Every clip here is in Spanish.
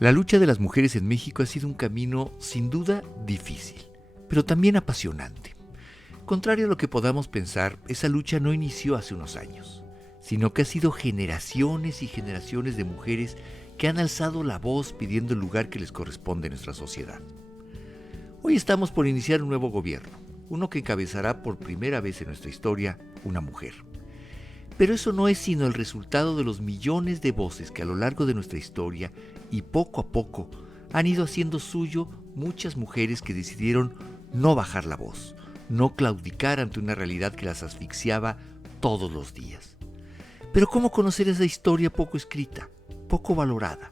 La lucha de las mujeres en México ha sido un camino sin duda difícil, pero también apasionante. Contrario a lo que podamos pensar, esa lucha no inició hace unos años, sino que ha sido generaciones y generaciones de mujeres que han alzado la voz pidiendo el lugar que les corresponde en nuestra sociedad. Hoy estamos por iniciar un nuevo gobierno, uno que encabezará por primera vez en nuestra historia una mujer. Pero eso no es sino el resultado de los millones de voces que a lo largo de nuestra historia y poco a poco han ido haciendo suyo muchas mujeres que decidieron no bajar la voz, no claudicar ante una realidad que las asfixiaba todos los días. Pero ¿cómo conocer esa historia poco escrita, poco valorada?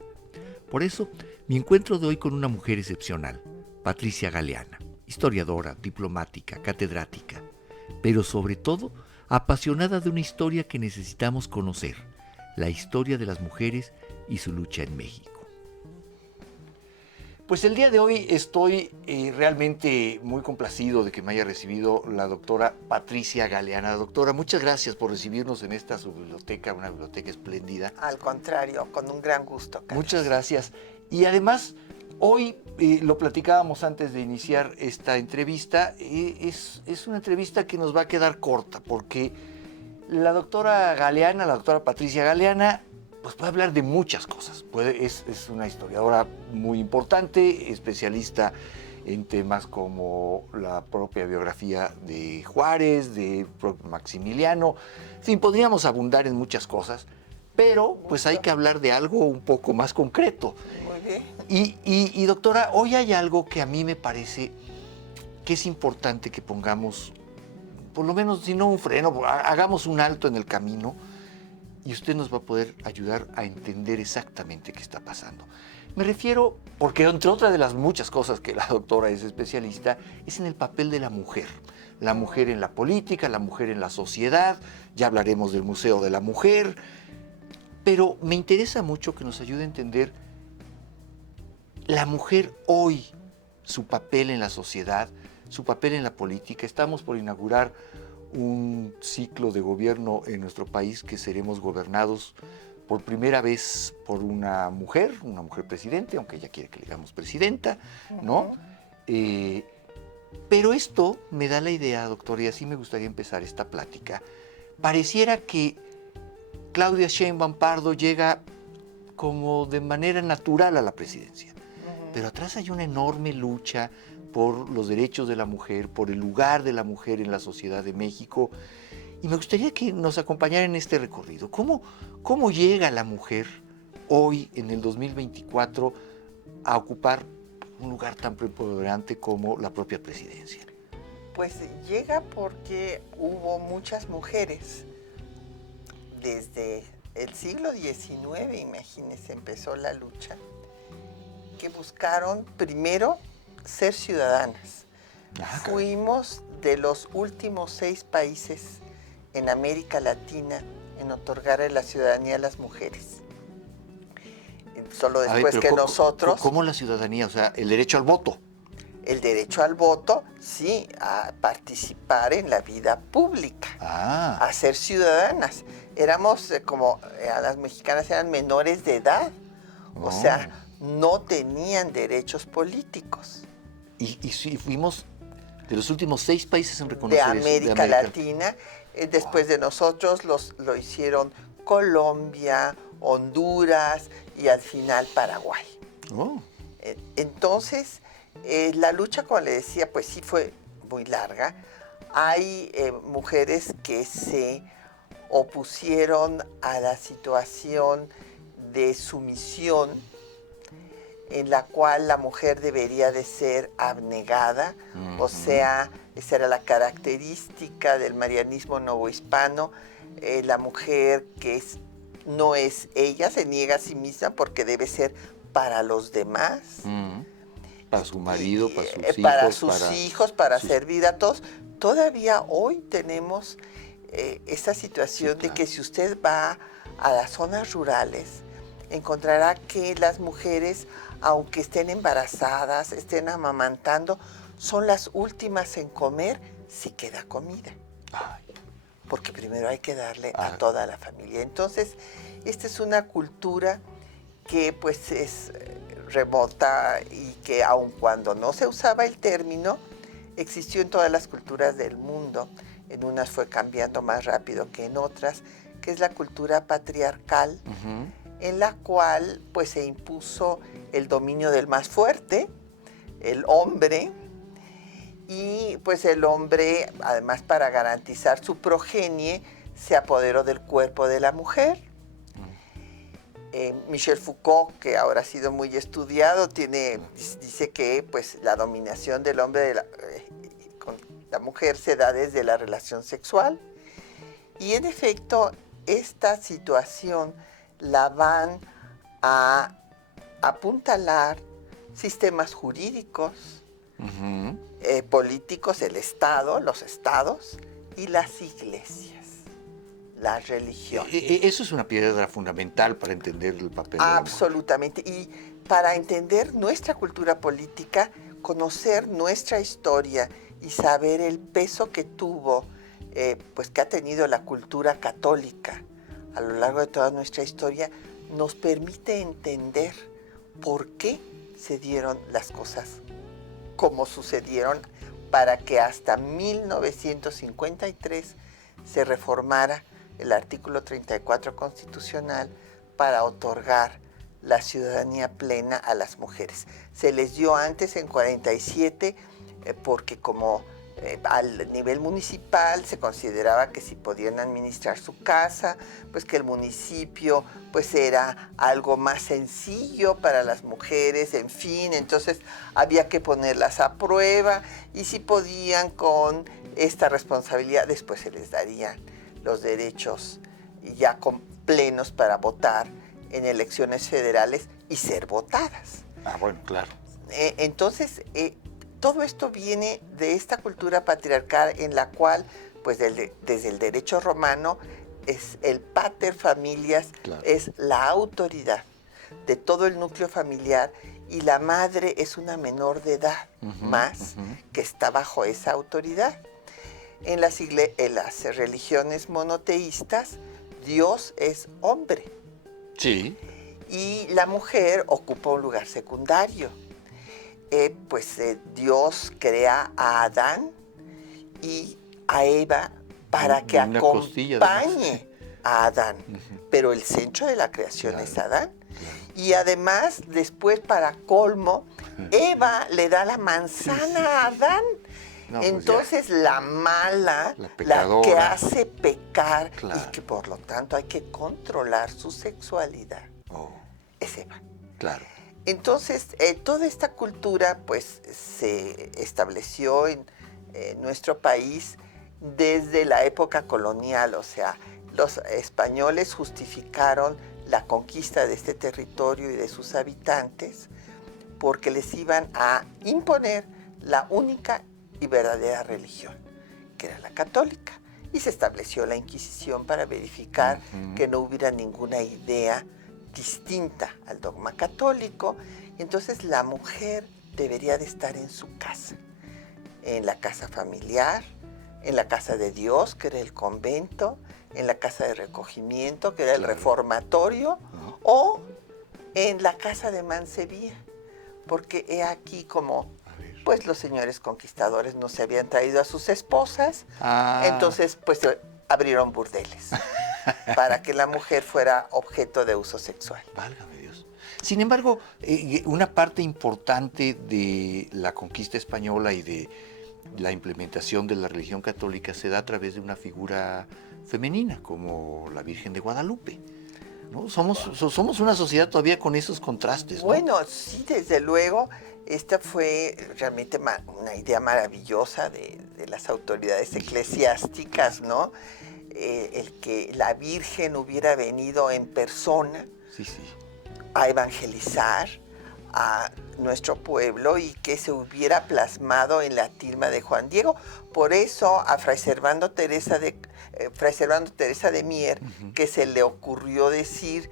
Por eso, mi encuentro de hoy con una mujer excepcional, Patricia Galeana, historiadora, diplomática, catedrática, pero sobre todo apasionada de una historia que necesitamos conocer, la historia de las mujeres y su lucha en México. Pues el día de hoy estoy realmente muy complacido de que me haya recibido la doctora Patricia Galeana. Doctora, muchas gracias por recibirnos en esta su biblioteca, una biblioteca espléndida. Al contrario, con un gran gusto, Carlos. Muchas gracias. Y además, hoy lo platicábamos antes de iniciar esta entrevista, es una entrevista que nos va a quedar corta, porque la doctora Galeana, la doctora Patricia Galeana, pues puede hablar de muchas cosas. Es una historiadora muy importante, especialista en temas como la propia biografía de Juárez, de Maximiliano. En fin, podríamos abundar en muchas cosas, pero pues hay que hablar de algo un poco más concreto. Muy bien. Y doctora, hoy hay algo que a mí me parece que es importante que pongamos, por lo menos, si no un freno, hagamos un alto en el camino y usted nos va a poder ayudar a entender exactamente qué está pasando. Me refiero, porque entre otras de las muchas cosas que la doctora es especialista, es en el papel de la mujer. La mujer en la política, la mujer en la sociedad, ya hablaremos del Museo de la Mujer, pero me interesa mucho que nos ayude a entender la mujer hoy, su papel en la sociedad, su papel en la política. Estamos por inaugurar un ciclo de gobierno en nuestro país que seremos gobernados por primera vez por una mujer presidente, aunque ella quiere que le digamos presidenta, ¿no? Pero esto me da la idea, doctor, y así me gustaría empezar esta plática. Pareciera que Claudia Sheinbaum Pardo llega como de manera natural a la presidencia. Pero atrás hay una enorme lucha por los derechos de la mujer, por el lugar de la mujer en la sociedad de México. Y me gustaría que nos acompañara en este recorrido. ¿Cómo llega la mujer hoy, en el 2024, a ocupar un lugar tan preponderante como la propia presidencia? Pues llega porque hubo muchas mujeres. Desde el siglo XIX, imagínense, empezó la lucha, que buscaron primero ser ciudadanas. Fuimos de los últimos 6 países en América Latina en otorgar la ciudadanía a las mujeres. Solo después que nosotros... ¿Cómo la ciudadanía? O sea, el derecho al voto. El derecho al voto, sí, a participar en la vida pública, a ser ciudadanas. Éramos como, a las mexicanas eran menores de edad, o sea, no tenían derechos políticos. Y sí, fuimos de los últimos 6 países en reconocer de América Latina. Después de nosotros lo hicieron Colombia, Honduras y al final Paraguay. Entonces, la lucha, como le decía, pues sí fue muy larga. Hay mujeres que se opusieron a la situación de sumisión en la cual la mujer debería de ser abnegada, o sea, esa era la característica del marianismo novohispano, la mujer que no es ella, se niega a sí misma porque debe ser para los demás. Para su marido, para sus hijos. Para sus hijos, para servir a todos. Todavía hoy tenemos esta situación de que si usted va a las zonas rurales, encontrará que las mujeres, aunque estén embarazadas, estén amamantando, son las últimas en comer si queda comida. Porque primero hay que darle a toda la familia. Entonces, esta es una cultura que pues es remota y que aun cuando no se usaba el término, existió en todas las culturas del mundo. En unas fue cambiando más rápido que en otras, que es la cultura patriarcal, en la cual pues se impuso el dominio del más fuerte, el hombre, y pues el hombre, además para garantizar su progenie, se apoderó del cuerpo de la mujer. Michel Foucault, que ahora ha sido muy estudiado, dice que pues, la dominación del hombre con la mujer se da desde la relación sexual. Y en efecto, esta situación la van a apuntalar sistemas jurídicos, políticos, el Estado, los estados y las iglesias. La religión. Eso es una piedra fundamental para entender el papel de la mujer. Absolutamente. Y para entender nuestra cultura política, conocer nuestra historia y saber el peso que tuvo, pues que ha tenido la cultura católica a lo largo de toda nuestra historia, nos permite entender por qué se dieron las cosas como sucedieron para que hasta 1953 se reformara el artículo 34 constitucional para otorgar la ciudadanía plena a las mujeres. Se les dio antes en 47 porque como al nivel municipal se consideraba que si podían administrar su casa, pues que el municipio pues era algo más sencillo para las mujeres, en fin, entonces había que ponerlas a prueba y si podían con esta responsabilidad después se les darían los derechos ya plenos para votar en elecciones federales y ser votadas. Bueno, claro. Entonces, todo esto viene de esta cultura patriarcal en la cual, pues desde el derecho romano, es el pater familias, claro, es la autoridad de todo el núcleo familiar y la madre es una menor de edad que está bajo esa autoridad. En las religiones monoteístas, Dios es hombre. Sí. Y la mujer ocupa un lugar secundario. Dios crea a Adán y a Eva para que acompañe a Adán. Pero el centro de la creación es Adán. Y además, después, para colmo, Eva le da la manzana a Adán. No, entonces pues la mala, la que hace pecar y que por lo tanto hay que controlar su sexualidad, es Eva. Claro. Entonces, toda esta cultura pues se estableció en nuestro país desde la época colonial, o sea, los españoles justificaron la conquista de este territorio y de sus habitantes porque les iban a imponer la única y verdadera religión, que era la católica. Y se estableció la Inquisición para verificar que no hubiera ninguna idea distinta al dogma católico. Entonces la mujer debería de estar en su casa, en la casa familiar, en la casa de Dios, que era el convento, en la casa de recogimiento, que era el reformatorio, o en la casa de mancebía, porque he aquí como pues los señores conquistadores no se habían traído a sus esposas, entonces pues abrieron burdeles para que la mujer fuera objeto de uso sexual. Válgame Dios. Sin embargo, una parte importante de la conquista española y de la implementación de la religión católica se da a través de una figura femenina, como la Virgen de Guadalupe, ¿no? Somos una sociedad todavía con esos contrastes, ¿no? Bueno, sí, desde luego. Esta fue realmente una idea maravillosa de las autoridades eclesiásticas, ¿no? El que la Virgen hubiera venido en persona a evangelizar a nuestro pueblo y que se hubiera plasmado en la tilma de Juan Diego. Por eso a Fray Servando Teresa de Mier, que se le ocurrió decir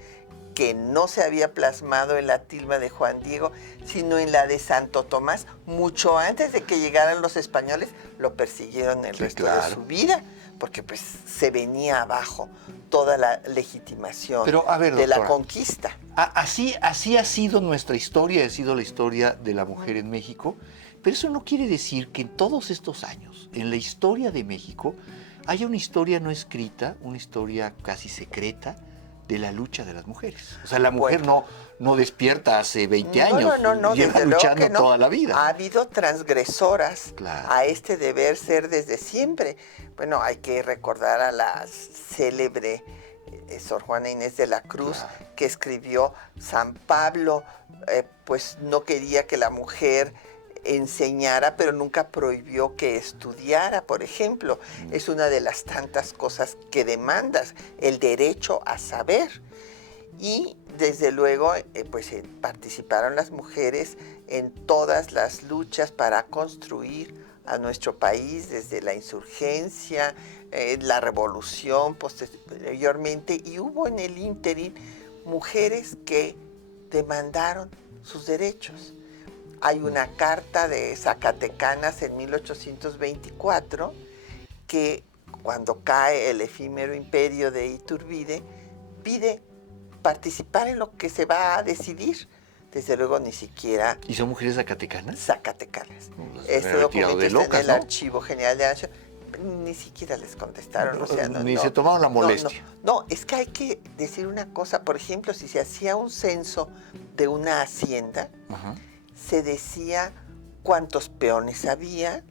que no se había plasmado en la tilma de Juan Diego, sino en la de Santo Tomás, mucho antes de que llegaran los españoles, lo persiguieron el resto de su vida, porque pues se venía abajo toda la legitimación Pero, a ver, de la doctora, conquista. Así ha sido nuestra historia, ha sido la historia de la mujer en México, pero eso no quiere decir que en todos estos años, en la historia de México, haya una historia no escrita, una historia casi secreta de la lucha de las mujeres. O sea, la mujer no despierta hace 20 años, No, lleva desde luego luchando que no. toda la vida. Ha habido transgresoras Claro. a este deber ser desde siempre. Bueno, hay que recordar a la célebre Sor Juana Inés de la Cruz, Claro. que escribió San Pablo, pues no quería que la mujer enseñara, pero nunca prohibió que estudiara, por ejemplo. Es una de las tantas cosas que demandas, el derecho a saber. Y desde luego, pues participaron las mujeres en todas las luchas para construir a nuestro país, desde la insurgencia, la revolución posteriormente, y hubo en el ínterin mujeres que demandaron sus derechos. Hay una carta de Zacatecanas en 1824 que, cuando cae el efímero imperio de Iturbide, pide participar en lo que se va a decidir. Desde luego ni siquiera ¿Y son mujeres zacatecanas? Zacatecanas. Las Este habían retirado documento de está locas, en el ¿no? Archivo General de la Nación. Ni siquiera les contestaron. O sea, Ni se tomaron la molestia. No, es que hay que decir una cosa. Por ejemplo, si se hacía un censo de una hacienda, Ajá. se decía cuántos peones había,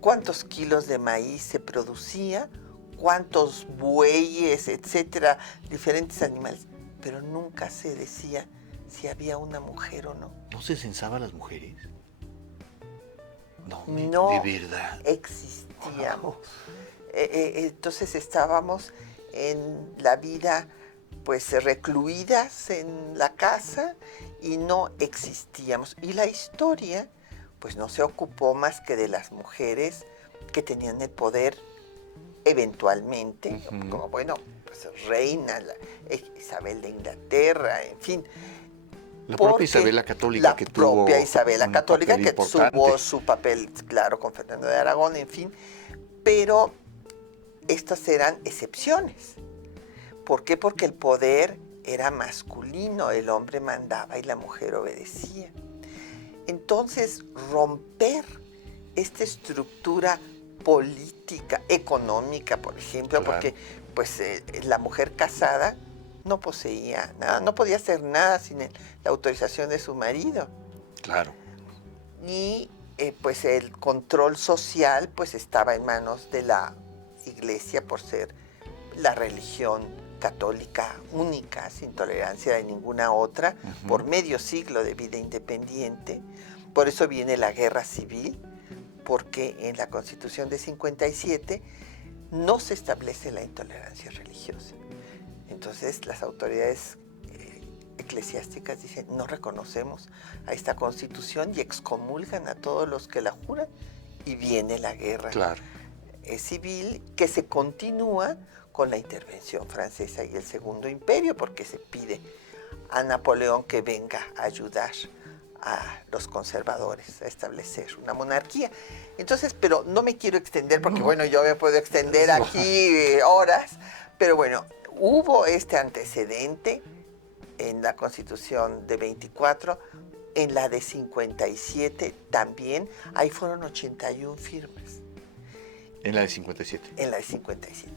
cuántos kilos de maíz se producía, cuántos bueyes, etcétera, diferentes animales, pero nunca se decía si había una mujer o no. ¿No se censaba a las mujeres? No, No de verdad. existíamos. Entonces estábamos en la vida, pues recluidas en la casa, y no existíamos. Y la historia, pues no se ocupó más que de las mujeres que tenían el poder eventualmente, como bueno, pues reina, Isabel de Inglaterra, en fin. La propia Isabel la Católica, que tuvo La propia Isabel la Católica, que importante. tuvo su papel, claro, con Fernando de Aragón, en fin. Pero estas eran excepciones. ¿Por qué? Porque el poder era masculino, el hombre mandaba y la mujer obedecía. Entonces, romper esta estructura política, económica, por ejemplo, Claro. porque pues la mujer casada no poseía nada, no podía hacer nada sin la autorización de su marido. Claro. Y pues el control social pues estaba en manos de la Iglesia, por ser la religión católica única, sin tolerancia de ninguna otra, por medio siglo de vida independiente. Por eso viene la guerra civil, porque en la Constitución de 57 no se establece la intolerancia religiosa. Entonces las autoridades eclesiásticas dicen, no reconocemos a esta Constitución, y excomulgan a todos los que la juran, y viene la guerra civil, que se continúa con la intervención francesa y el Segundo Imperio, porque se pide a Napoleón que venga a ayudar a los conservadores a establecer una monarquía. Entonces, pero no me quiero extender, porque bueno, yo me puedo extender aquí horas, pero bueno, hubo este antecedente en la Constitución de 24, en la de 57 también, ahí fueron 81 firmas. En la de 57. En la de 57.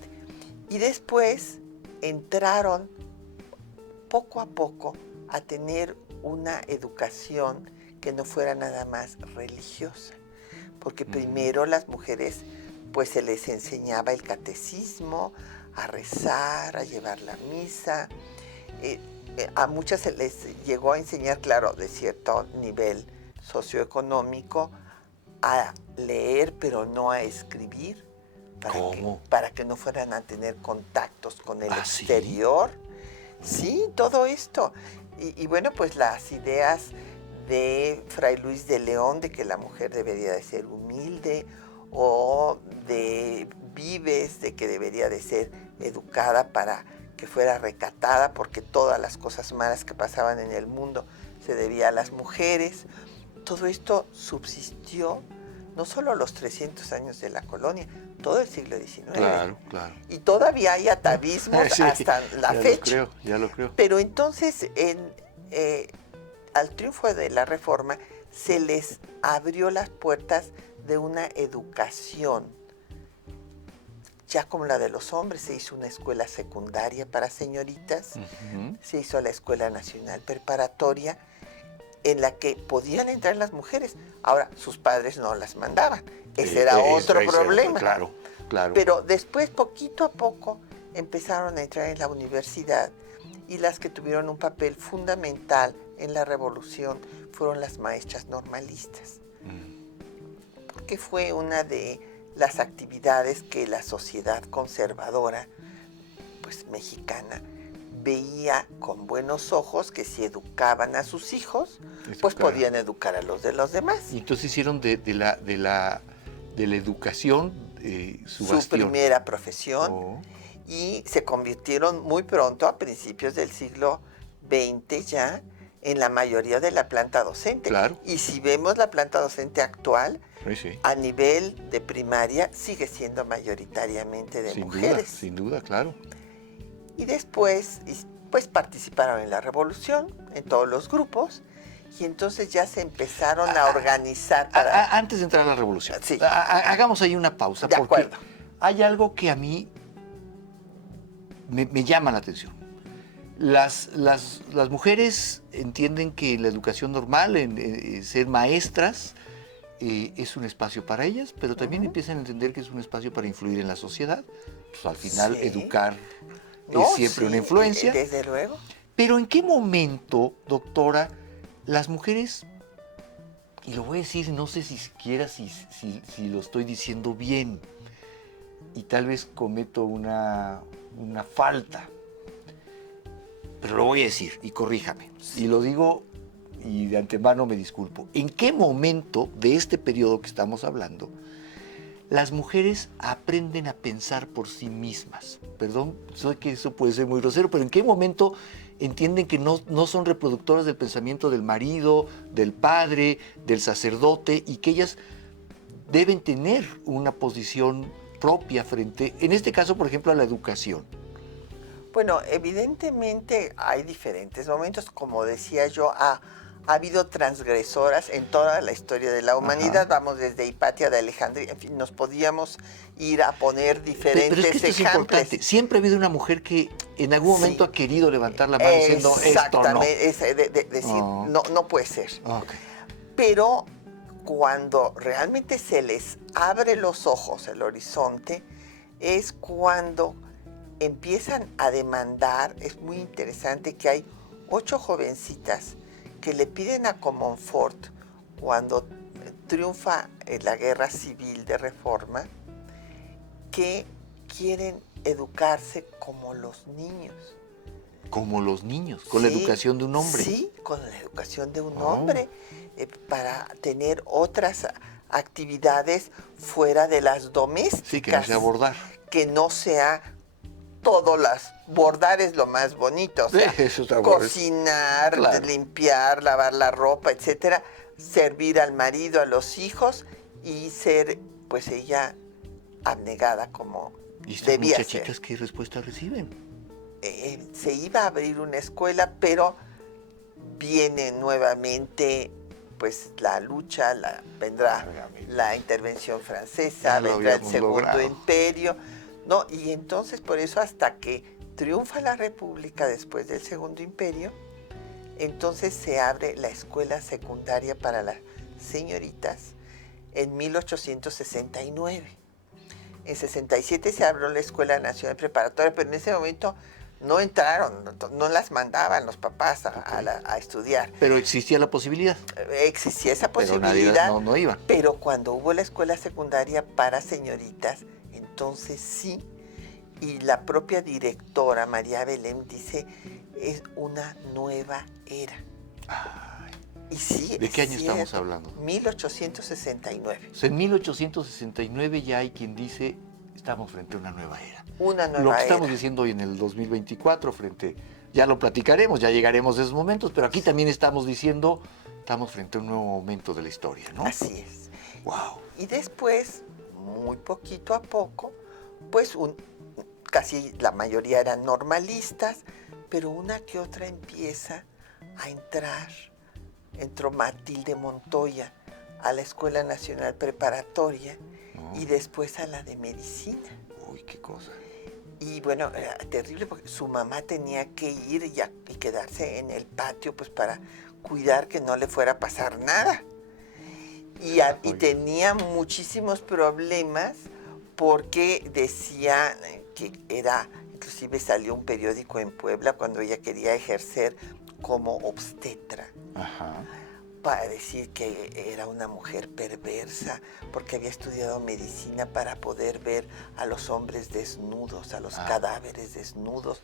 Y después entraron poco a poco a tener una educación que no fuera nada más religiosa, porque primero las mujeres pues se les enseñaba el catecismo, a rezar, a llevar la misa. A muchas se les llegó a enseñar, claro, de cierto nivel socioeconómico, a leer pero no a escribir, para que no fueran a tener contactos con el exterior. Sí, todo esto. Y bueno, pues las ideas de Fray Luis de León de que la mujer debería de ser humilde, o de Vives de que debería de ser educada para que fuera recatada, porque todas las cosas malas que pasaban en el mundo se debía a las mujeres. Todo esto subsistió no solo los 300 años de la colonia, todo el siglo XIX. Claro, claro. Y todavía hay atavismos Sí, hasta la fecha. Ya lo creo. Pero entonces, al triunfo de la Reforma, se les abrió las puertas de una educación. Ya como la de los hombres, se hizo una escuela secundaria para señoritas, se hizo la Escuela Nacional Preparatoria, en la que podían entrar las mujeres. Ahora, sus padres no las mandaban. Ese era otro problema. Claro, claro. Pero después, poquito a poco, empezaron a entrar en la universidad, y las que tuvieron un papel fundamental en la revolución fueron las maestras normalistas. Porque fue una de las actividades que la sociedad conservadora, pues mexicana, veía con buenos ojos, que si educaban a sus hijos, pues podían educar a los de los demás. Y entonces hicieron de la educación su bastión. Primera profesión. Y se convirtieron muy pronto, a principios del siglo XX ya, en la mayoría de la planta docente. Claro. Y si vemos la planta docente actual, sí. A nivel de primaria, sigue siendo mayoritariamente de mujeres. Sin duda, claro. Y después, pues participaron en la revolución, en todos los grupos, y entonces ya se empezaron a organizar para... Antes de entrar a la revolución, sí. Hagamos ahí una pausa, de porque acuerdo. Hay algo que a mí me llama la atención. Las mujeres entienden que la educación normal, ser maestras, es un espacio para ellas, pero también empiezan a entender que es un espacio para influir en la sociedad. Pues al final, educar es siempre una influencia. Desde luego. Pero ¿en qué momento, doctora, las mujeres, y lo voy a decir, no sé si siquiera si lo estoy diciendo bien, y tal vez cometo una falta, pero lo voy a decir, y corríjame, y lo digo, y de antemano me disculpo, ¿en qué momento de este periodo que estamos hablando las mujeres aprenden a pensar por sí mismas? Perdón, sé que eso puede ser muy grosero, pero ¿en qué momento entienden que no son reproductoras del pensamiento del marido, del padre, del sacerdote, y que ellas deben tener una posición propia frente, en este caso, por ejemplo, a la educación? Bueno, evidentemente hay diferentes momentos. Como decía yo, ha habido transgresoras en toda la historia de la humanidad. Ajá. Vamos desde Hipatia de Alejandría, en fin, nos podíamos ir a poner diferentes pero es que esto ejemplos. Es importante. Siempre ha habido una mujer que en algún momento ha querido levantar la mano diciendo esto no. Exactamente, decir, no puede ser. Okay. Pero cuando realmente se les abre los ojos, el horizonte, es cuando empiezan a demandar. Es muy interesante que hay 8 jovencitas que le piden a Comonfort, cuando triunfa la guerra civil de Reforma, que quieren educarse como los niños. Como los niños, con la educación de un hombre. Sí, con la educación de un hombre, para tener otras actividades fuera de las domésticas. Sí, que no sea bordar. Que no sea todo bordar es lo más bonito, o sea, cocinar, claro, limpiar, lavar la ropa, etcétera, servir al marido, a los hijos, y ser, pues, ella abnegada como debía ser. ¿Y estas muchachitas qué respuesta reciben? Se iba a abrir una escuela, pero viene nuevamente, pues, la lucha, vendrá la intervención francesa, vendrá el Segundo Imperio, ¿no? Y entonces, por eso, hasta que triunfa la República después del Segundo Imperio, entonces se abre la escuela secundaria para las señoritas en 1869. En 67 se abrió la Escuela Nacional Preparatoria, pero en ese momento no entraron, no las mandaban los papás a estudiar. Pero existía la posibilidad. Existía esa posibilidad. Pero nadie, no iban. Pero cuando hubo la escuela secundaria para señoritas, entonces sí. Y la propia directora, María Belén, dice, es una nueva era. Ay. Y sí, ¿de qué año estamos hablando? 1869. O sea, en 1869 ya hay quien dice, estamos frente a una nueva era. Una nueva era. Lo que estamos diciendo hoy en el 2024, ya lo platicaremos, ya llegaremos a esos momentos, pero aquí también estamos diciendo, estamos frente a un nuevo momento de la historia, ¿no? Así es. Wow. Y después, muy poquito a poco, pues casi la mayoría eran normalistas, pero una que otra empieza a entrar. Entró Matilde Montoya a la Escuela Nacional Preparatoria y después a la de Medicina. Uy, qué cosa. Y bueno, era terrible porque su mamá tenía que ir y quedarse en el patio pues para cuidar que no le fuera a pasar nada. Y tenía muchísimos problemas porque decía que inclusive salió un periódico en Puebla cuando ella quería ejercer como obstetra. Ajá. Para decir que era una mujer perversa, porque había estudiado medicina para poder ver a los hombres desnudos, a los cadáveres desnudos.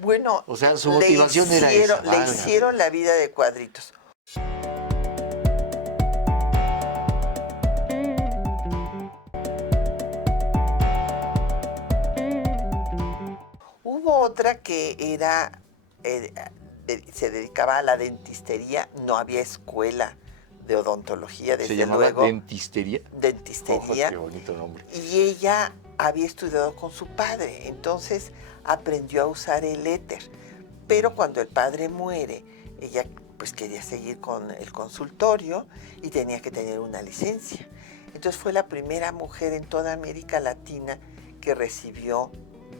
Bueno, o sea, su motivación era esa. Le hicieron la vida de cuadritos. Hubo otra que era... se dedicaba a la dentistería, no había escuela de odontología, desde luego. ¿Se llamaba dentistería? Dentistería. Oh, qué bonito nombre. Y ella había estudiado con su padre, entonces aprendió a usar el éter. Pero cuando el padre muere, ella pues quería seguir con el consultorio y tenía que tener una licencia. Entonces fue la primera mujer en toda América Latina que recibió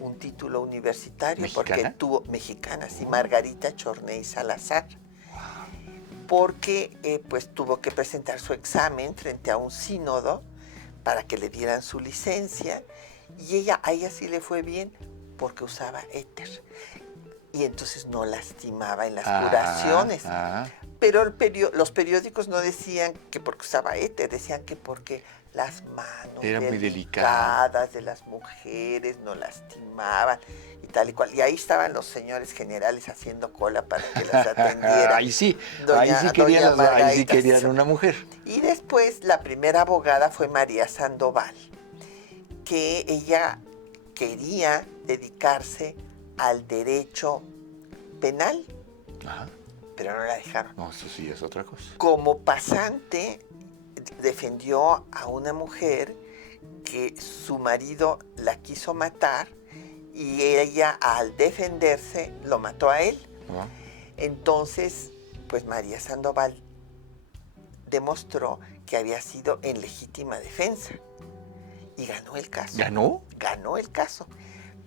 un título universitario. ¿Mexicana? Porque tuvo, mexicana, sí, Margarita Chorney Salazar, porque pues tuvo que presentar su examen frente a un sínodo para que le dieran su licencia, y a ella sí le fue bien porque usaba éter, y entonces no lastimaba en las curaciones. Pero los periódicos no decían que porque usaba éter, decían que porque las manos eran muy delicadas de las mujeres no lastimaban y tal y cual. Y ahí estaban los señores generales haciendo cola para que las atendiera. Ahí sí querían una mujer. Y después la primera abogada fue María Sandoval, que ella quería dedicarse al derecho penal. Ajá. Pero no la dejaron. No, eso sí es otra cosa. Como pasante, defendió a una mujer que su marido la quiso matar y ella, al defenderse, lo mató a él. Entonces, pues María Sandoval demostró que había sido en legítima defensa y ganó el caso. ¿Ganó? Ganó el caso.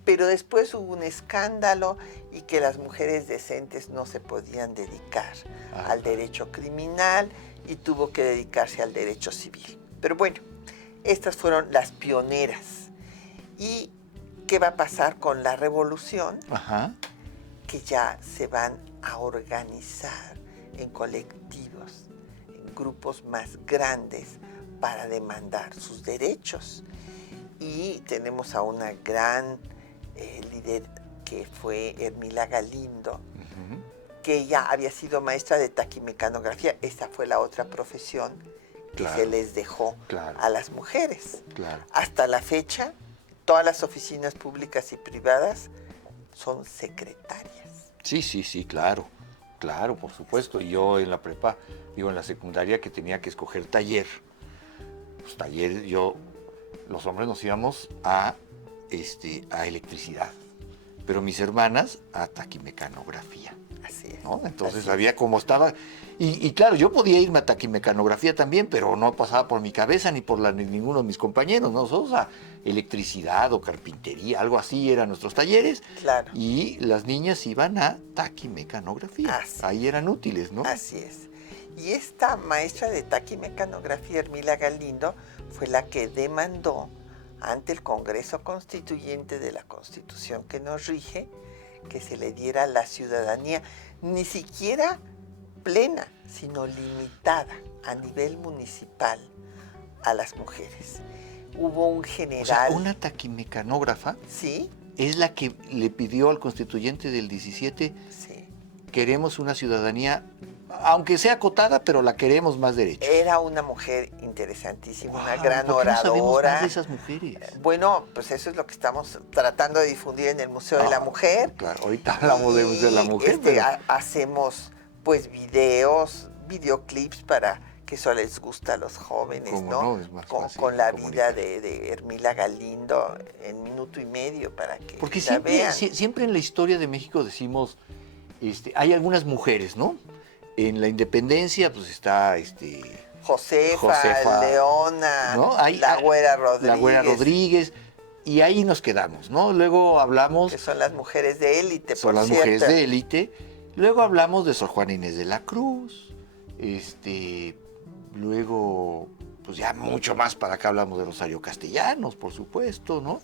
Pero después hubo un escándalo y que las mujeres decentes no se podían dedicar al derecho criminal y tuvo que dedicarse al derecho civil. Pero bueno, estas fueron las pioneras. ¿Y qué va a pasar con la revolución? Ajá. Que ya se van a organizar en colectivos, en grupos más grandes para demandar sus derechos. Y tenemos a una gran líder que fue Hermila Galindo, que ella había sido maestra de taquimecanografía. Esta fue la otra profesión que se les dejó a las mujeres. Hasta la fecha, todas las oficinas públicas y privadas son secretarias. Sí, claro, por supuesto. Y yo en la prepa, en la secundaria, que tenía que escoger taller. Pues taller, los hombres nos íbamos a electricidad, pero mis hermanas a taquimecanografía. Así es. ¿No? Entonces así sabía cómo estaba. Y claro, yo podía irme a taquimecanografía también, pero no pasaba por mi cabeza ni por ni ninguno de mis compañeros. Nosotros a electricidad o carpintería, algo así eran nuestros talleres. Claro. Y las niñas iban a taquimecanografía. Ahí eran útiles, ¿no? Así es. Y esta maestra de taquimecanografía, Hermila Galindo, fue la que demandó ante el Congreso Constituyente de la Constitución que nos rige, que se le diera la ciudadanía, ni siquiera plena, sino limitada a nivel municipal a las mujeres. Hubo un general... O sea, una taquimecanógrafa, ¿sí?, es la que le pidió al constituyente del 17, sí, queremos una ciudadanía, aunque sea acotada, pero la queremos más derechos. Era una mujer interesantísima, una gran ¿por qué no sabemos oradora. más de esas mujeres? Bueno, pues eso es lo que estamos tratando de difundir en el Museo de la Mujer. Claro, ahorita hablamos del Museo de la Mujer. Hacemos pues videoclips para que eso les gusta a los jóvenes, Cómo ¿no? no, es más fácil Con la vida comunicar. de Hermila Galindo en minuto y medio para que Porque la vean. siempre en la historia de México decimos, hay algunas mujeres, ¿no? En la independencia, pues está Josefa, Josefa, Leona, ¿no? Hay la Güera la Güera Rodríguez, Rodríguez, y ahí nos quedamos, ¿no? Luego hablamos, que son las mujeres de élite, son por las cierto. mujeres de élite, luego hablamos de Sor Juana Inés de la Cruz, luego, pues ya mucho más para acá hablamos de Rosario Castellanos, por supuesto, ¿no?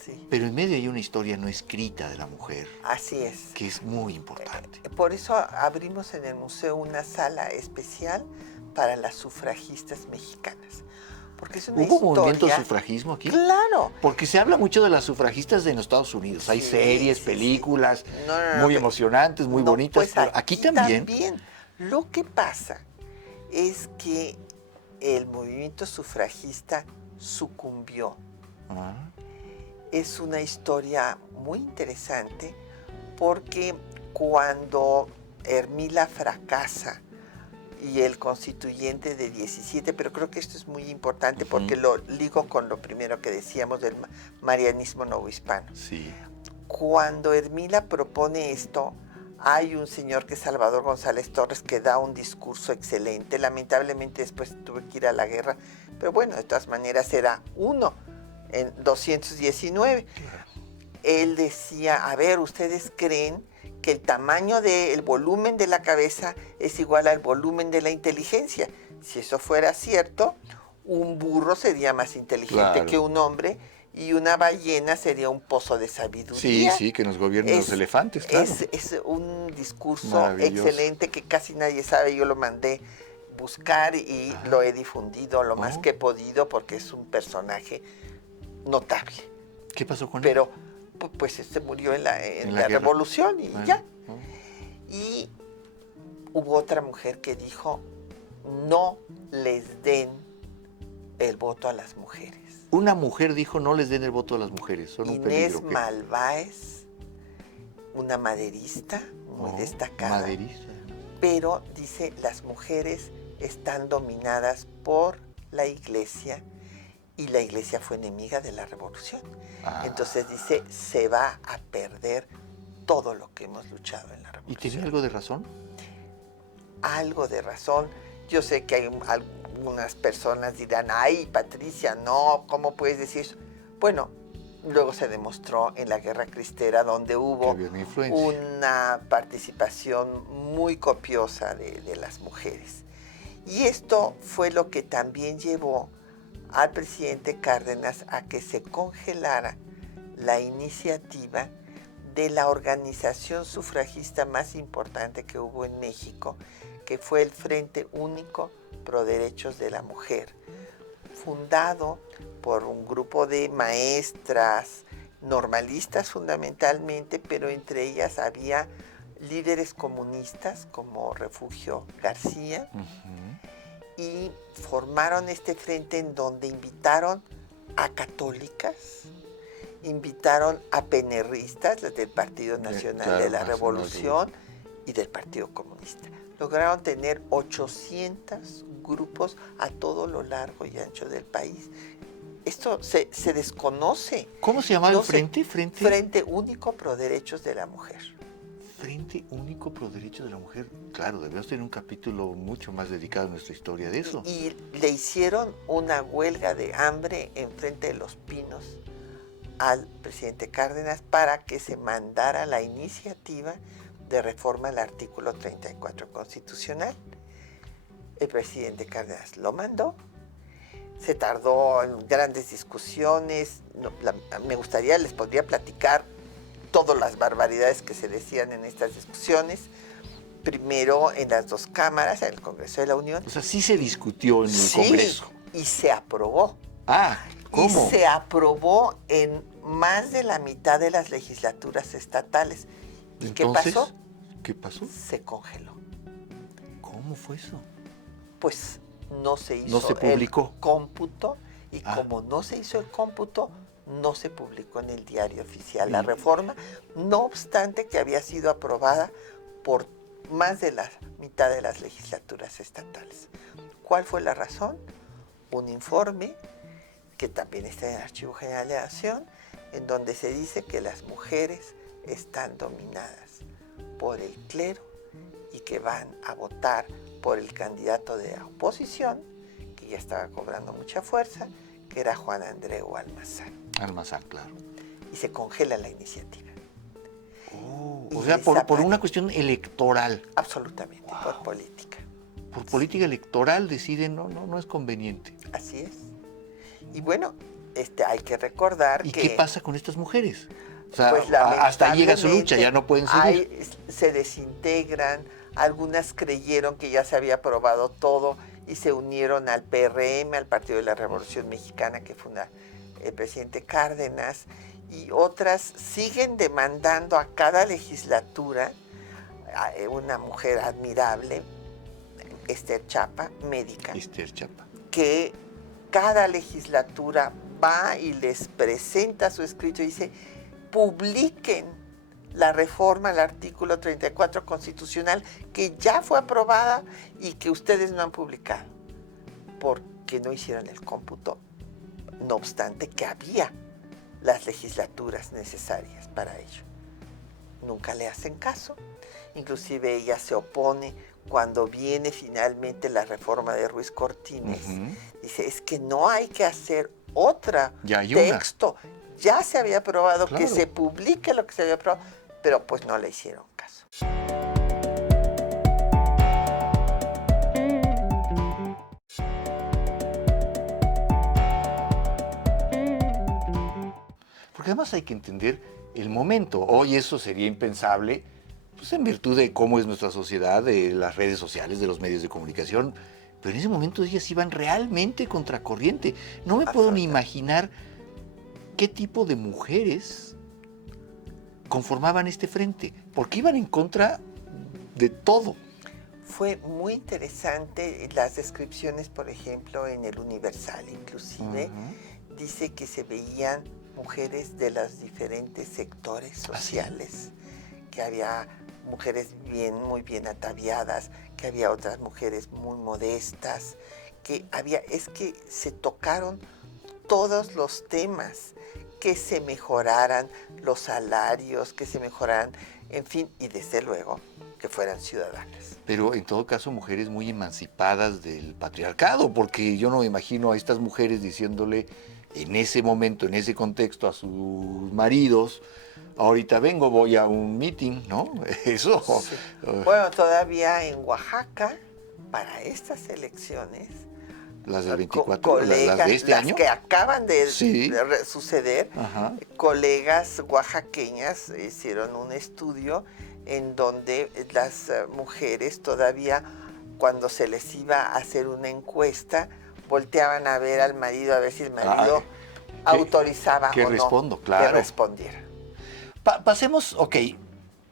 Sí, Pero en medio hay una historia no escrita de la mujer, así es. que es muy importante. Por eso abrimos en el museo una sala especial para las sufragistas mexicanas. Porque es una ¿Hubo movimiento de historia... sufragismo aquí? Claro. Porque se habla mucho de las sufragistas en los Estados Unidos. Hay Sí, series, sí, películas, sí. No, muy pero- emocionantes, muy no, bonitas, pues pero aquí también. Lo que pasa es que el movimiento sufragista sucumbió. Ah, Es una historia muy interesante porque cuando Hermila fracasa y el constituyente de 17, pero creo que esto es muy importante porque lo ligo con lo primero que decíamos del marianismo novohispano. sí. Cuando Hermila propone esto, hay un señor que es Salvador González Torres que da un discurso excelente. Lamentablemente después tuve que ir a la guerra, pero bueno, de todas maneras era uno en 219. Claro. Él decía, a ver, ¿ustedes creen que el tamaño del volumen de la cabeza es igual al volumen de la inteligencia? Si eso fuera cierto, un burro sería más inteligente Claro. que un hombre y una ballena sería un pozo de Sí, sabiduría. sí, que nos gobiernen los elefantes, claro. Es un discurso Maravilloso. excelente que casi nadie sabe. Yo lo mandé buscar y lo he difundido lo más que he podido porque es un personaje notable. ¿Qué pasó con él? Pero pues murió en la guerra. revolución y Bueno, ya. ¿no? Y hubo otra mujer que dijo, no les den el voto a las mujeres. Una mujer dijo, no les den el voto a las mujeres, son un Inés peligro. ¿Qué? Malváez, una maderista muy destacada, Maderista. pero dice, las mujeres están dominadas por la iglesia y la iglesia fue enemiga de la revolución. Ah. Entonces dice, se va a perder todo lo que hemos luchado en la ¿Y revolución. tenía algo de razón? Algo de razón. Yo sé que hay algunas personas dirán, ay, Patricia, no, ¿cómo puedes decir eso? Bueno, luego se demostró en la Guerra Cristera, donde hubo había una influencia. una participación muy copiosa de las mujeres. Y esto fue lo que también llevó al presidente Cárdenas a que se congelara la iniciativa de la organización sufragista más importante que hubo en México, que fue el Frente Único Pro Derechos de la Mujer, fundado por un grupo de maestras normalistas fundamentalmente, pero entre ellas había líderes comunistas como Refugio García, y formaron este frente en donde invitaron a católicas, invitaron a penerristas, las del Partido Nacional claro, de la Nacional Revolución y del Partido Comunista. Lograron tener 800 grupos a todo lo largo y ancho del país. Esto se desconoce. ¿Cómo se llamaba No el se- frente? Frente Único Pro Derechos de la Mujer. Frente Único Pro Derechos de la Mujer. Claro, debemos tener un capítulo mucho más dedicado a nuestra historia de eso. Y le hicieron una huelga de hambre enfrente de Los Pinos al presidente Cárdenas para que se mandara la iniciativa de reforma al artículo 34 constitucional. El presidente Cárdenas lo mandó. Se tardó en grandes discusiones. Les podría platicar todas las barbaridades que se decían en estas discusiones. Primero en las dos cámaras, en el Congreso de la Unión. O sea, sí se discutió en el Congreso. Y se aprobó. Ah, ¿cómo? Y se aprobó en más de la mitad de las legislaturas estatales. ¿Y Entonces, qué pasó? ¿Qué pasó? Se congeló. ¿Cómo fue eso? Pues no se hizo No se publicó. el cómputo y como no se hizo el cómputo, no se publicó en el diario oficial la reforma, no obstante que había sido aprobada por más de la mitad de las legislaturas estatales. ¿Cuál fue la razón? Un informe que también está en el Archivo General de la Nación, en donde se dice que las mujeres están dominadas por el clero y que van a votar por el candidato de la oposición, que ya estaba cobrando mucha fuerza, que era Juan Andreu Almazán. Almazán, claro. Y se congela la iniciativa. O sea, por una cuestión electoral. Absolutamente, por política. Por política electoral deciden, no es conveniente. Así es. Y bueno, hay que recordar ¿Y que... qué pasa con estas mujeres? O sea, pues, hasta ahí llega su lucha, ya no pueden seguir. Se desintegran, algunas creyeron que ya se había aprobado todo y se unieron al PRM, al Partido de la Revolución Mexicana que funda el presidente Cárdenas, y otras siguen demandando a cada legislatura, una mujer admirable, Esther Chapa, médica, Esther Chapa, que cada legislatura va y les presenta su escrito y dice, publiquen la reforma al artículo 34 constitucional que ya fue aprobada y que ustedes no han publicado, porque no hicieron el cómputo, no obstante que había las legislaturas necesarias para ello. Nunca le hacen caso, inclusive ella se opone cuando viene finalmente la reforma de Ruiz Cortines. Dice, es que no hay que hacer otro texto, ya se había aprobado, claro, que se publique lo que se había aprobado, pero pues no le hicieron caso. Porque además hay que entender el momento. Hoy eso sería impensable, pues en virtud de cómo es nuestra sociedad, de las redes sociales, de los medios de comunicación. Pero en ese momento ellas iban realmente contracorriente. No me puedo ni imaginar qué tipo de mujeres conformaban este frente, porque iban en contra de todo. Fue muy interesante las descripciones, por ejemplo, en el Universal, inclusive, dice que se veían mujeres de los diferentes sectores sociales, que había mujeres muy bien ataviadas, que había otras mujeres muy modestas, es que se tocaron todos los temas, que se mejoraran los salarios, que se mejoraran, en fin, y desde luego que fueran ciudadanas. Pero en todo caso mujeres muy emancipadas del patriarcado, porque yo no me imagino a estas mujeres diciéndole en ese momento, en ese contexto a sus maridos, ahorita vengo, voy a un meeting, ¿no? Eso. Sí. Bueno, todavía en Oaxaca, para estas elecciones, las del 24, colegas, las de este año, las que acaban de sí, suceder, colegas oaxaqueñas hicieron un estudio en donde las mujeres todavía, cuando se les iba a hacer una encuesta, volteaban a ver al marido, a ver si el marido autorizaba que o respondo, no claro, que respondiera. Pasemos,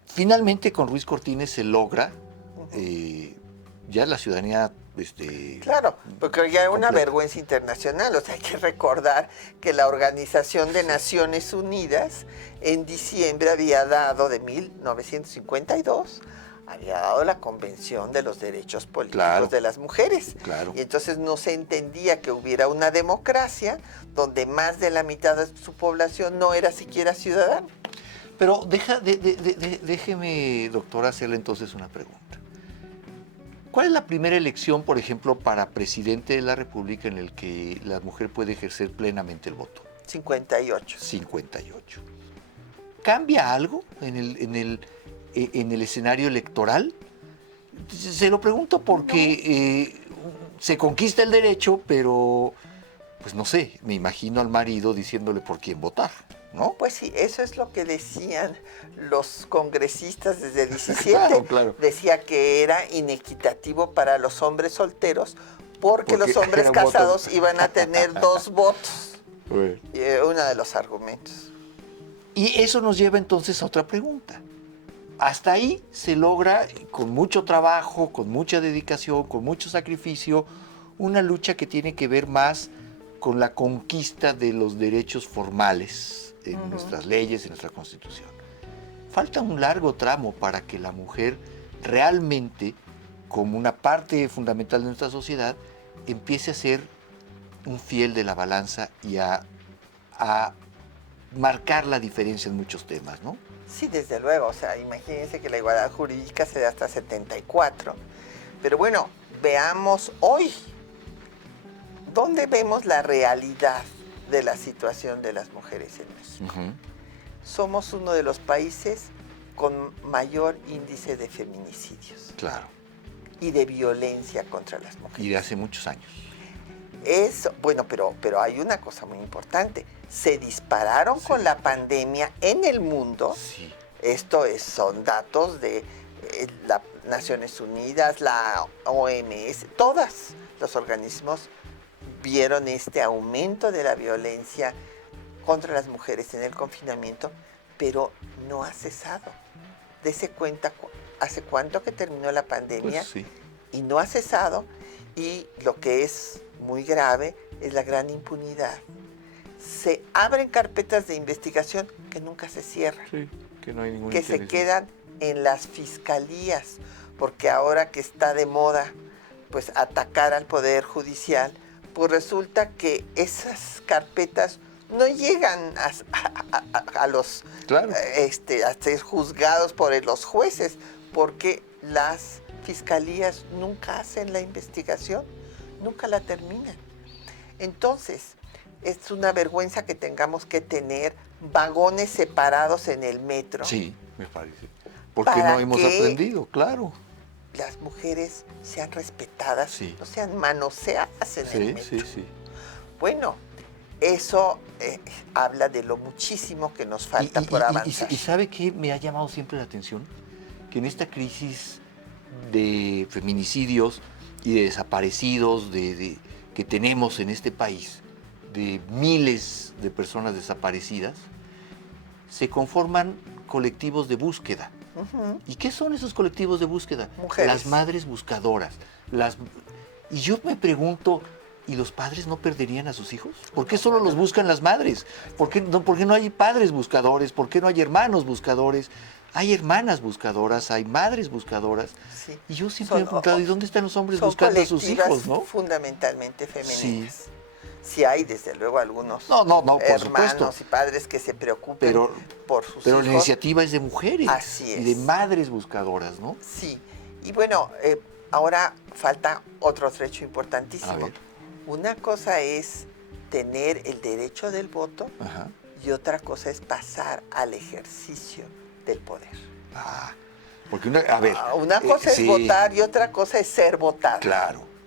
finalmente con Ruiz Cortines se logra ya la ciudadanía... Claro, porque ya es una vergüenza internacional. O sea, hay que recordar que la Organización de Naciones Unidas en diciembre había dado, de 1952, había dado la Convención de los Derechos Políticos de las Mujeres. Claro. Y entonces no se entendía que hubiera una democracia donde más de la mitad de su población no era siquiera ciudadano. Pero déjeme, doctora, hacerle entonces una pregunta. ¿Cuál es la primera elección, por ejemplo, para presidente de la República en el que la mujer puede ejercer plenamente el voto? 58. 58. ¿Cambia algo en el escenario electoral? Se lo pregunto porque se conquista el derecho, pero, pues no sé, me imagino al marido diciéndole por quién votar, ¿no? Pues sí, eso es lo que decían los congresistas desde 17. Claro. Decía que era inequitativo para los hombres solteros porque los hombres casados iban a tener 2 votos. Uno de los argumentos. Y eso nos lleva entonces a otra pregunta. Hasta ahí se logra, con mucho trabajo, con mucha dedicación, con mucho sacrificio, una lucha que tiene que ver más con la conquista de los derechos formales en nuestras leyes, en nuestra Constitución. Falta un largo tramo para que la mujer realmente, como una parte fundamental de nuestra sociedad, empiece a ser un fiel de la balanza y a marcar la diferencia en muchos temas, ¿no? Sí, desde luego, o sea, imagínense que la igualdad jurídica se da hasta 74. Pero bueno, veamos hoy, ¿dónde vemos la realidad de la situación de las mujeres en México? Ujú. Somos uno de los países con mayor índice de feminicidios Claro. y de violencia contra las mujeres. Y de hace muchos años. Bueno, pero hay una cosa muy importante. Se dispararon con la pandemia en el mundo. Sí. Son datos de las Naciones Unidas, la OMS, todos los organismos vieron este aumento de la violencia contra las mujeres en el confinamiento, pero no ha cesado. Dese cuenta, ¿hace cuánto que terminó la pandemia? Pues sí. Y no ha cesado, y lo que es muy grave es la gran impunidad. Se abren carpetas de investigación que nunca se cierran, Sí, que no hay ningún que se interés. quedan en las fiscalías, porque ahora que está de moda pues atacar al Poder Judicial, pues resulta que esas carpetas no llegan a los Claro. a ser juzgados por los jueces, porque las fiscalías nunca hacen la investigación, nunca la terminan. Entonces, es una vergüenza que tengamos que tener vagones separados en el metro. Sí, me parece. Porque ¿Para no hemos qué? aprendido, claro. Las mujeres sean respetadas, Sí. no sean manoseadas en el Sí, metro. sí, sí. Bueno, eso habla de lo muchísimo que nos falta por avanzar. ¿Y sabe qué me ha llamado siempre la atención? Que en esta crisis de feminicidios y de desaparecidos que tenemos en este país, de miles de personas desaparecidas, se conforman colectivos de búsqueda. Ujú. ¿Y qué son esos colectivos de búsqueda? Mujeres. Las madres buscadoras. Y yo me pregunto, ¿y los padres no perderían a sus hijos? ¿Por qué solo los buscan las madres? ¿Por qué no hay padres buscadores? ¿Por qué no hay hermanos buscadores? Hay hermanas buscadoras, hay madres buscadoras. Sí. Y yo siempre me he preguntado, ¿y dónde están los hombres Son buscando a sus colectivas hijos, no? fundamentalmente femeninas. Sí. Sí hay, desde luego, algunos No, por hermanos supuesto. y padres que se preocupen Pero- por sus Pero hijos. la iniciativa es de mujeres. Así Y de es. madres buscadoras, ¿no? Sí, y bueno, ahora falta otro trecho A importantísimo. ver. Una cosa es tener el derecho del voto Ajá. y otra cosa es pasar al ejercicio del poder. Ah, porque Una cosa es sí, votar y otra cosa es ser votado.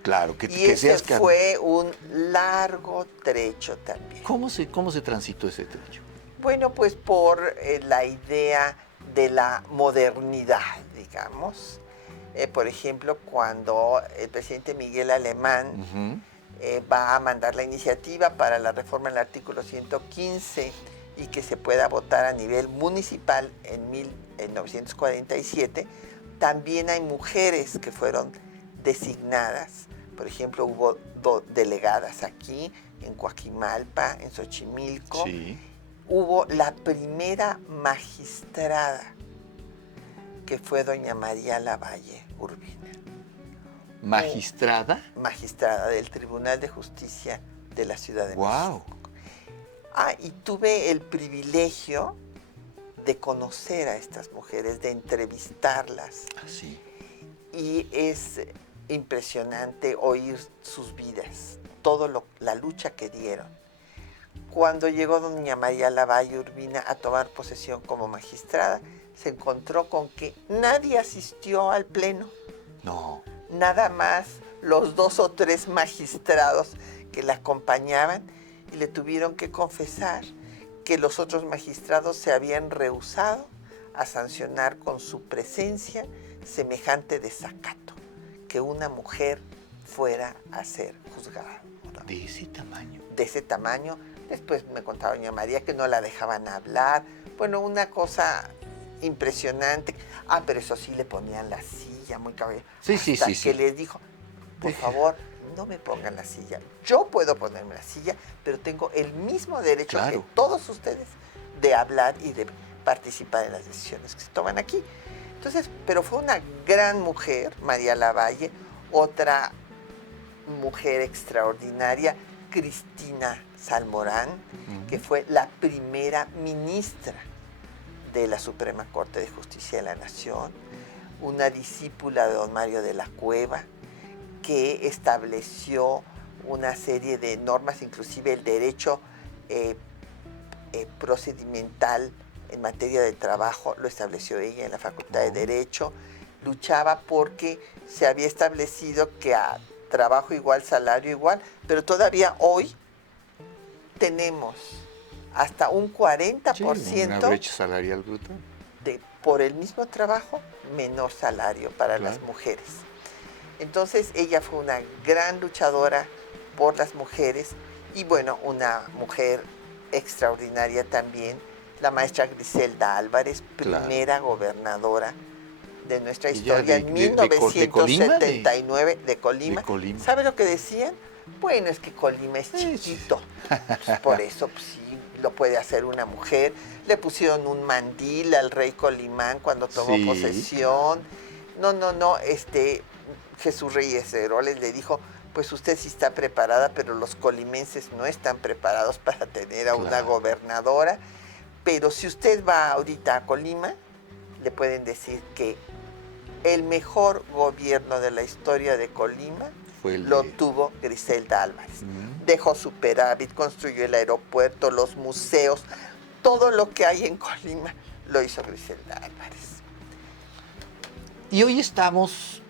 Claro, que Y ese seas fue un largo trecho también. ¿Cómo se transitó ese trecho? Bueno, pues por la idea de la modernidad, digamos. Por ejemplo, cuando el presidente Miguel Alemán Ujú. va a mandar la iniciativa para la reforma del artículo 115 y que se pueda votar a nivel municipal en 1947, también hay mujeres que fueron designadas. Por ejemplo, hubo delegadas aquí, en Coajimalpa, en Xochimilco. Sí. Hubo la primera magistrada, que fue doña María Lavalle Urbina, Magistrada. magistrada del Tribunal de Justicia de la Ciudad de Wow. México. Y tuve el privilegio de conocer a estas mujeres, de entrevistarlas. Así. Y es impresionante oír sus vidas, la lucha que dieron. Cuando llegó doña María Lavalle Urbina a tomar posesión como magistrada, se encontró con que nadie asistió al pleno, No. nada más los 2 o 3 magistrados que la acompañaban, y le tuvieron que confesar que los otros magistrados se habían rehusado a sancionar con su presencia semejante desacato, que una mujer fuera a ser juzgada. De ese tamaño. De ese tamaño. Después me contaba doña María que no la dejaban hablar. Bueno, una cosa impresionante. Pero eso sí, le ponían la silla muy caballero. Sí, sí, Hasta sí, que sí. les dijo, por favor, no me pongan la silla. Yo puedo ponerme la silla, pero tengo el mismo derecho Claro. que todos ustedes de hablar y de participar en las decisiones que se toman aquí. Entonces, pero fue una gran mujer, María Lavalle, otra mujer extraordinaria, Cristina Salmorán, que fue la primera ministra de la Suprema Corte de Justicia de la Nación, una discípula de don Mario de la Cueva, que estableció una serie de normas, inclusive el derecho procedimental en materia de trabajo lo estableció ella en la Facultad de Derecho. Luchaba porque se había establecido que a trabajo igual, salario igual, pero todavía hoy tenemos hasta un 40% Sí, una brecha salarial brutal. por el mismo trabajo, menor salario para las mujeres. Entonces ella fue una gran luchadora por las mujeres y bueno, una mujer extraordinaria también, la maestra Griselda Álvarez, primera gobernadora de nuestra historia en 1979 de Colima. ¿Sabe lo que decían? Bueno, es que Colima es chiquito. Pues por eso pues, sí lo puede hacer una mujer. Le pusieron un mandil al rey Colimán cuando tomó posesión. No, Jesús Reyes Heroles le dijo, pues usted sí está preparada, pero los colimenses no están preparados para tener a una gobernadora. Pero si usted va ahorita a Colima, le pueden decir que el mejor gobierno de la historia de Colima lo tuvo Griselda Álvarez. Dejó superávit, construyó el aeropuerto, los museos, todo lo que hay en Colima lo hizo Griselda Álvarez. Y hoy estamos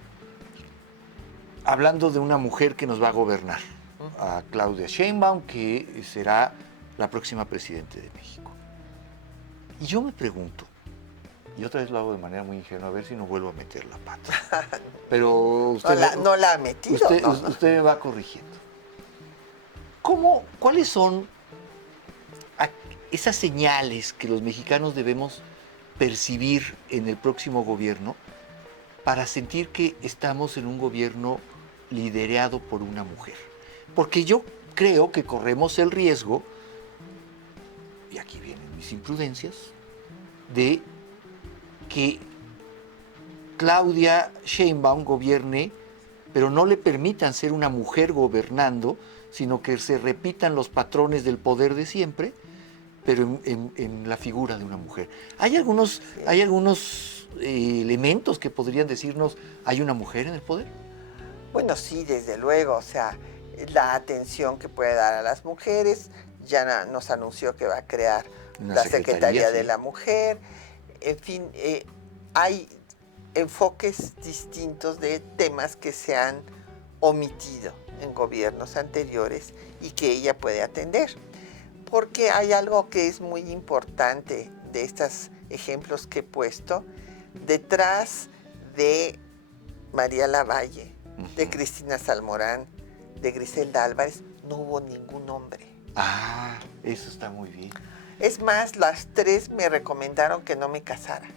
hablando de una mujer que nos va a gobernar, a Claudia Sheinbaum, que será la próxima presidenta de México. Y yo me pregunto, y otra vez lo hago de manera muy ingenua, a ver si no vuelvo a meter la pata. Pero usted no la ha metido. Usted me va corrigiendo. ¿Cuáles son esas señales que los mexicanos debemos percibir en el próximo gobierno para sentir que estamos en un gobierno liderado por una mujer? Porque yo creo que corremos el riesgo, y aquí vienen mis imprudencias, de que Claudia Sheinbaum gobierne, pero no le permitan ser una mujer gobernando, sino que se repitan los patrones del poder de siempre, pero en la figura de una mujer. ¿Hay algunos elementos que podrían decirnos, ¿hay una mujer en el poder? Bueno, sí, desde luego, o sea, la atención que puede dar a las mujeres, ya nos anunció que va a crear la Secretaría de la Mujer, en fin, hay enfoques distintos de temas que se han omitido en gobiernos anteriores y que ella puede atender. Porque hay algo que es muy importante de estos ejemplos que he puesto. Detrás de María Lavalle, de Cristina Salmorán, de Griselda Álvarez, no hubo ningún hombre. Ah, eso está muy bien. Es más, las tres me recomendaron que no me casara.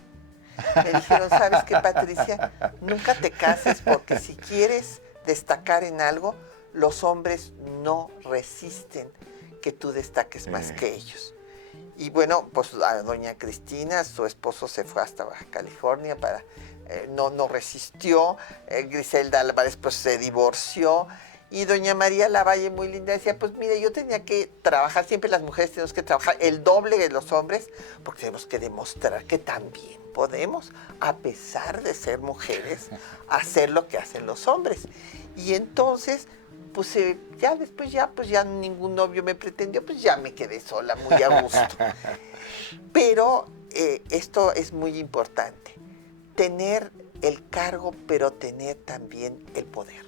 Me dijeron, ¿sabes qué, Patricia? Nunca te cases porque si quieres destacar en algo, los hombres no resisten que tú destaques más que ellos. Y bueno, pues a doña Cristina, su esposo se fue hasta Baja California para... no resistió. Griselda Álvarez pues se divorció. Y doña María Lavalle, muy linda, decía, pues mire, yo tenía que trabajar, siempre las mujeres tenemos que trabajar el doble de los hombres, porque tenemos que demostrar que también podemos, a pesar de ser mujeres, hacer lo que hacen los hombres. Y entonces, pues ya después pues ya ningún novio me pretendió, pues ya me quedé sola, muy a gusto. Pero esto es muy importante, tener el cargo, pero tener también el poder.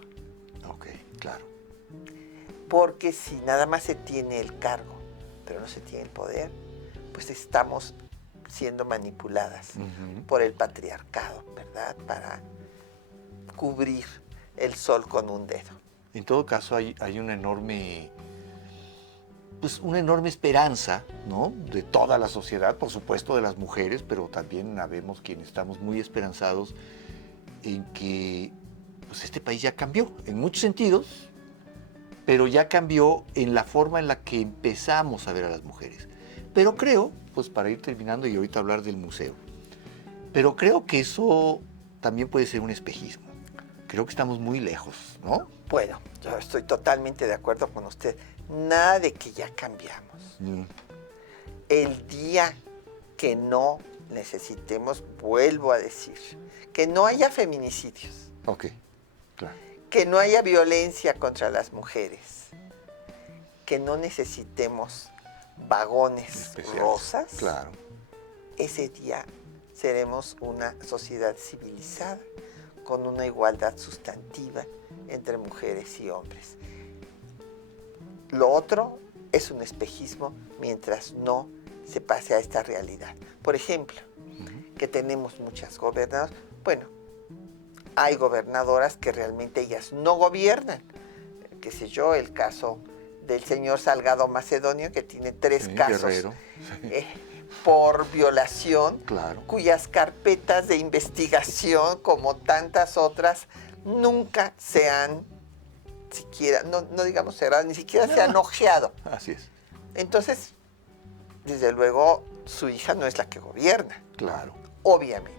Ok, claro. Porque si nada más se tiene el cargo, pero no se tiene el poder, pues estamos siendo manipuladas por el patriarcado, ¿verdad? Para cubrir el sol con un dedo. En todo caso, hay una enorme esperanza, ¿no? De toda la sociedad, por supuesto de las mujeres, pero también habemos quienes estamos muy esperanzados en que pues este país ya cambió en muchos sentidos, pero ya cambió en la forma en la que empezamos a ver a las mujeres. Pero creo, pues para ir terminando y ahorita hablar del museo, pero creo que eso también puede ser un espejismo. creo que estamos muy lejos, ¿no? Bueno, yo estoy totalmente de acuerdo con usted. Nada de que ya cambiamos. Mm. El día que no necesitemos, vuelvo a decir, que no haya feminicidios, Ok, claro. que no haya violencia contra las mujeres, que no necesitemos vagones Especiales. rosas, Claro. ese día seremos una sociedad civilizada con una igualdad sustantiva entre mujeres y hombres. Lo otro es un espejismo mientras no se pase a esta realidad. Por ejemplo, que tenemos muchas gobernadoras. Bueno, hay gobernadoras que realmente ellas no gobiernan. Qué sé yo, el caso del señor Salgado Macedonio, que tiene 3 Sí, casos Guerrero. por violación, Claro. cuyas carpetas de investigación, como tantas otras, nunca se han siquiera, no digamos cerrado, ni siquiera se han ojeado. Así es. Entonces, desde luego, su hija no es la que gobierna, Claro. obviamente.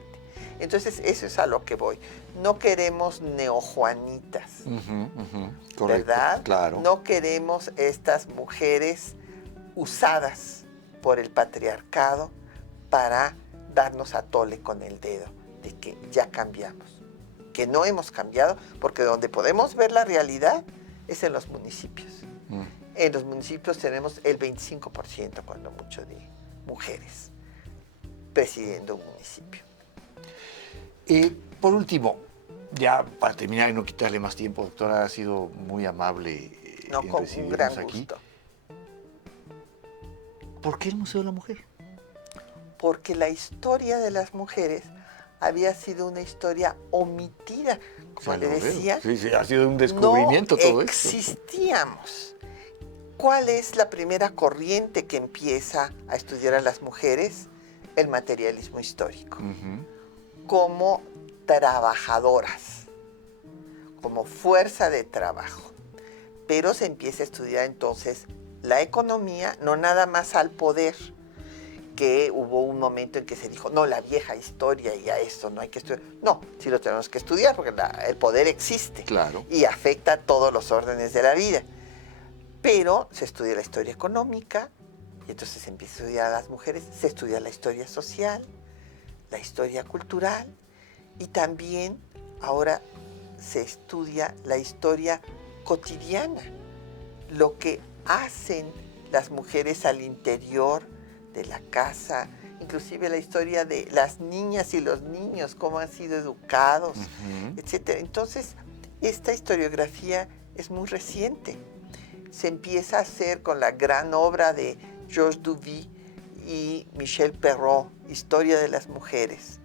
Entonces, eso es a lo que voy. No queremos neojuanitas, Correcto. ¿verdad? Claro. No queremos estas mujeres usadas por el patriarcado para darnos a tole con el dedo de que ya cambiamos. Que no hemos cambiado, porque donde podemos ver la realidad es en los municipios. Mm. En los municipios tenemos el 25%, cuando mucho, de mujeres presidiendo un municipio. Por último, ya para terminar y no quitarle más tiempo, doctora, ha sido muy amable No, en con un recibirnos gran aquí. gusto. ¿Por qué el Museo de la Mujer? Porque la historia de las mujeres había sido una historia omitida. Como Ya le lo veo. decía, Sí, ha sido un descubrimiento no todo esto. existíamos. ¿Cuál es la primera corriente que empieza a estudiar a las mujeres? El materialismo histórico. Como trabajadoras, como fuerza de trabajo. Pero se empieza a estudiar entonces la economía, no nada más al poder, que hubo un momento en que se dijo, no, la vieja historia y a esto no hay que estudiar. No, sí lo tenemos que estudiar porque el poder existe. Claro. Y afecta a todos los órdenes de la vida. Pero se estudia la historia económica, y entonces se empieza a estudiar a las mujeres, se estudia la historia social, la historia cultural, y también ahora se estudia la historia cotidiana, lo que hacen las mujeres al interior de la casa, inclusive la historia de las niñas y los niños, cómo han sido educados, etc. Entonces, esta historiografía es muy reciente. Se empieza a hacer con la gran obra de Georges Duby y Michel Perrault, Historia de las Mujeres,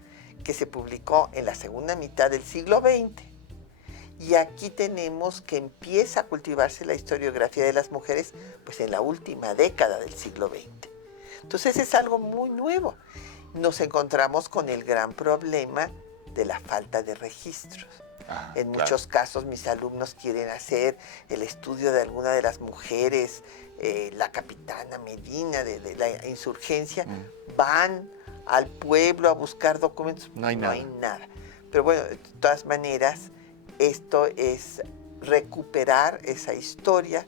que se publicó en la segunda mitad del siglo XX. Y aquí tenemos que empieza a cultivarse la historiografía de las mujeres pues en la última década del siglo XX. Entonces es algo muy nuevo. Nos encontramos con el gran problema de la falta de registros. En muchos casos mis alumnos quieren hacer el estudio de alguna de las mujeres, la capitana Medina de la insurgencia, van al pueblo a buscar documentos, No hay nada. Pero bueno, de todas maneras, esto es recuperar esa historia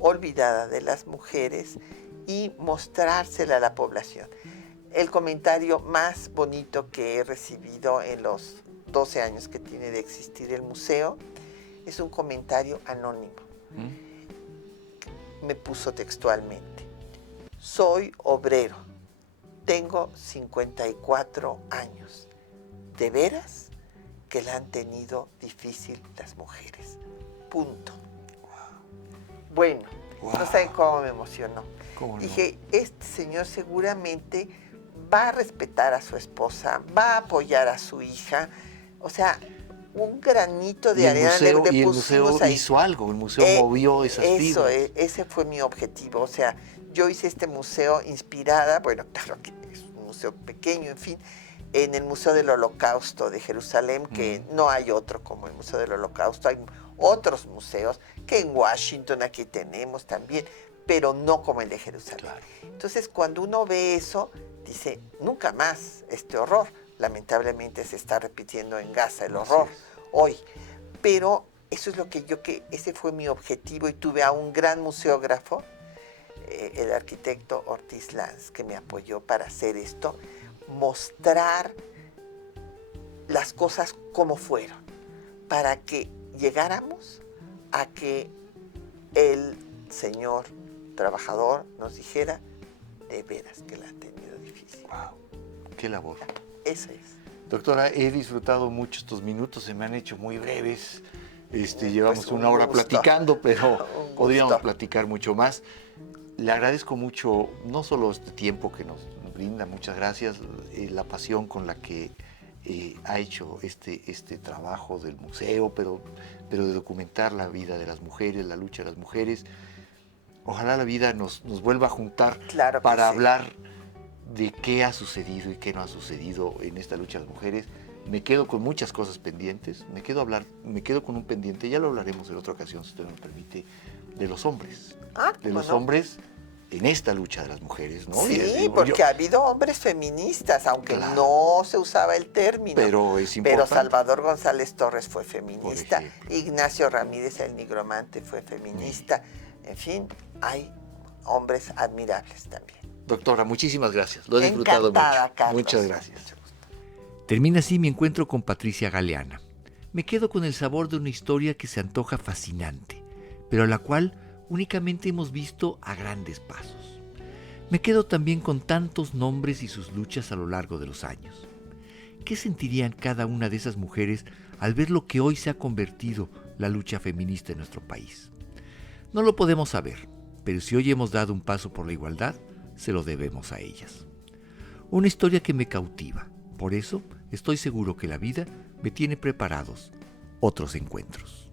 olvidada de las mujeres y mostrársela a la población. El comentario más bonito que he recibido en los 12 años que tiene de existir el museo es un comentario anónimo. Me puso textualmente: soy obrero, tengo 54 años. ¿De veras que la han tenido difícil las mujeres? Punto. Bueno, no saben cómo me emocionó. ¿Cómo no? Dije, este señor seguramente va a respetar a su esposa, va a apoyar a su hija. O sea, un granito de arena le y el pusimos museo ahí. hizo algo, el museo movió esas fibras. Ese fue mi objetivo. O sea, yo hice este museo inspirada, bueno, claro que es un museo pequeño, en fin, en el Museo del Holocausto de Jerusalén, que no hay otro como el Museo del Holocausto. Hay otros museos que en Washington aquí tenemos también, pero no como el de Jerusalén. Claro. Entonces, cuando uno ve eso, dice, nunca más este horror. Lamentablemente se está repitiendo en Gaza el horror hoy. pero eso es lo que ese fue mi objetivo, y tuve a un gran museógrafo, el arquitecto Ortiz Lanz, que me apoyó para hacer esto, mostrar las cosas como fueron, para que llegáramos a que el señor trabajador nos dijera de veras que la ha tenido difícil. ¡Wow! ¡Qué labor! Eso es. Doctora, he disfrutado mucho estos minutos, se me han hecho muy breves. Llevamos un una hora gusto. platicando, pero Un podríamos gusto. platicar mucho más. Le agradezco mucho, no solo este tiempo que nos brinda, muchas gracias, la pasión con la que ha hecho este trabajo del museo, pero de documentar la vida de las mujeres, la lucha de las mujeres. Ojalá la vida nos vuelva a juntar Claro que para sí. hablar de qué ha sucedido y qué no ha sucedido en esta lucha de las mujeres. Me quedo con muchas cosas pendientes, me quedo con un pendiente, ya lo hablaremos en otra ocasión, si usted me permite, de los hombres. De los hombres en esta lucha de las mujeres, ¿no? Sí, porque ha habido hombres feministas, aunque Claro. no se usaba el término. Pero es Pero importante. Salvador González Torres fue feminista, Por ejemplo. Ignacio Ramírez el Nigromante fue feminista. En fin, hay hombres admirables también. Doctora, muchísimas gracias. Lo he disfrutado Encantada, mucho. Carlos. Muchas gracias. Termina así mi encuentro con Patricia Galeana. Me quedo con el sabor de una historia que se antoja fascinante, pero a la cual únicamente hemos visto a grandes pasos. Me quedo también con tantos nombres y sus luchas a lo largo de los años. ¿Qué sentirían cada una de esas mujeres al ver lo que hoy se ha convertido la lucha feminista en nuestro país? No lo podemos saber, pero si hoy hemos dado un paso por la igualdad, se lo debemos a ellas. Una historia que me cautiva. Por eso estoy seguro que la vida me tiene preparados otros encuentros.